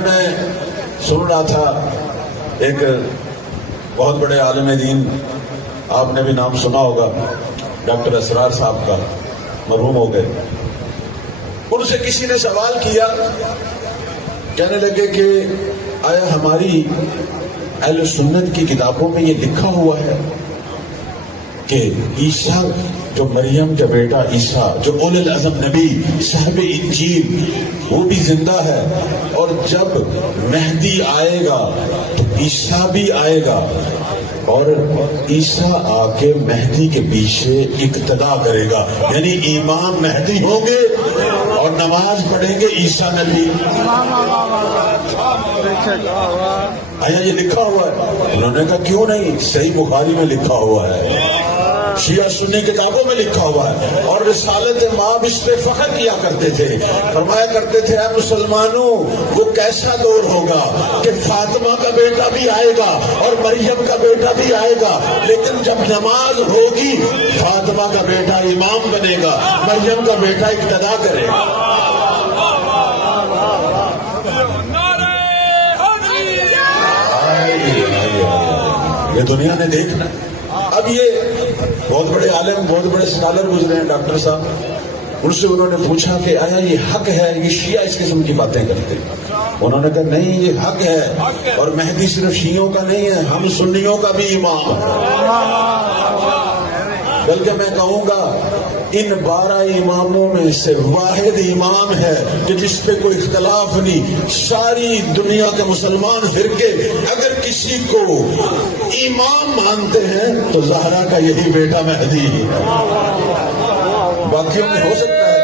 میں سن رہا تھا ایک بہت بڑے عالم دین، آپ نے بھی نام سنا ہوگا، ڈاکٹر اسرار صاحب کا، مرحوم ہو گئے۔ ان سے کسی نے سوال کیا، کہنے لگے کہ آیا ہماری اہل سنت کی کتابوں میں یہ لکھا ہوا ہے کہ عیسیٰ جو مریم کا بیٹا عیسیٰ جو اولو العزم نبی صاحب انجیل وہ بھی زندہ ہے، اور جب مہدی آئے گا تو عیسیٰ بھی آئے گا، اور عیسیٰ آ کے مہدی کے پیچھے اقتدا کرے گا، یعنی امام مہدی ہوں گے اور نماز پڑھیں گے عیسیٰ نبی۔ آیا یہ لکھا ہوا ہے؟ انہوں نے کہا کیوں نہیں، صحیح بخاری میں لکھا ہوا ہے، شیعہ سنی کتابوں میں لکھا ہوا ہے، اور رسالت مآب اس پہ فخر کیا کرتے تھے، فرمایا کرتے تھے اے مسلمانوں وہ کیسا دور ہوگا کہ فاطمہ کا بیٹا بھی آئے گا اور مریم کا بیٹا بھی آئے گا، لیکن جب نماز ہوگی فاطمہ کا بیٹا امام بنے گا، مریم کا بیٹا اقتدا کرے گا۔ یہ دنیا نے دیکھنا۔ اب یہ بہت بڑے عالم، بہت بڑے اسکالر گزرے ہیں، ڈاکٹر صاحب، ان سے انہوں نے پوچھا کہ آیا یہ حق ہے؟ یہ شیعہ اس قسم کی باتیں کرتے ہیں۔ انہوں نے کہا نہیں، یہ حق ہے، اور مہدی صرف شیعوں کا نہیں ہے، ہم سنیوں کا بھی امام ہے، بلکہ میں کہوں گا ان 12 اماموں میں سے واحد امام ہے کہ جس پہ کوئی اختلاف نہیں۔ ساری دنیا کے مسلمان فرقے اگر کسی کو امام مانتے ہیں تو زہرا کا یہی بیٹا مہدی ہے، باقیوں میں ہو سکتا ہے۔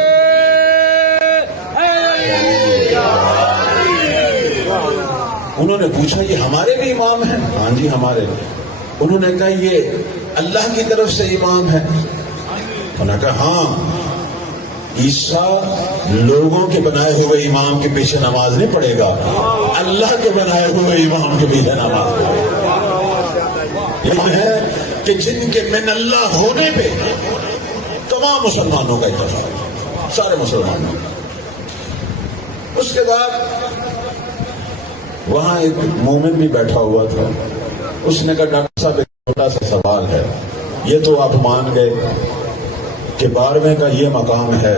انہوں نے پوچھا یہ ہمارے بھی امام ہیں؟ ہاں جی ہمارے۔ انہوں نے کہا یہ اللہ کی طرف سے امام ہے؟ انہوں نے کہا ہاں، عیسیٰ لوگوں کے بنائے ہوئے امام کے پیچھے نماز نہیں پڑھے گا، اللہ کے بنائے ہوئے امام کے پیچھے نماز پڑھے گا۔ یہ ہے کہ جن کے من اللہ ہونے پہ تمام مسلمانوں کا اتفاق، سارے مسلمانوں کا۔ اس کے بعد وہاں ایک مومن بھی بیٹھا ہوا تھا، اس نے کہا ڈاکٹر صاحب ایک چھوٹا سا سوال ہے، یہ تو آپ مان گئے کہ 12ویں کا یہ مقام ہے،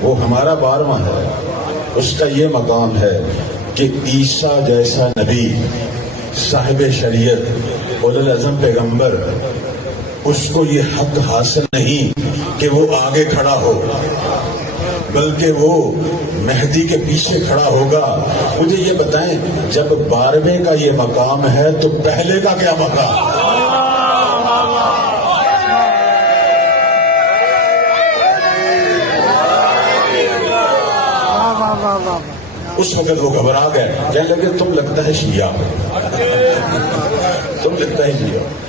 وہ ہمارا 12واں ہے، اس کا یہ مقام ہے کہ عیسیٰ جیسا نبی صاحب شریعت اولو العزم پیغمبر، اس کو یہ حق حاصل نہیں کہ وہ آگے کھڑا ہو، بلکہ وہ مہدی کے پیچھے کھڑا ہوگا۔ مجھے یہ بتائیں جب 12ویں کا یہ مقام ہے تو پہلے کا کیا مقام؟ اس وقت وہ گھبرا گئے، کہنے لگے تم لگتا ہے شیعہ، تم لگتا ہے شیعہ۔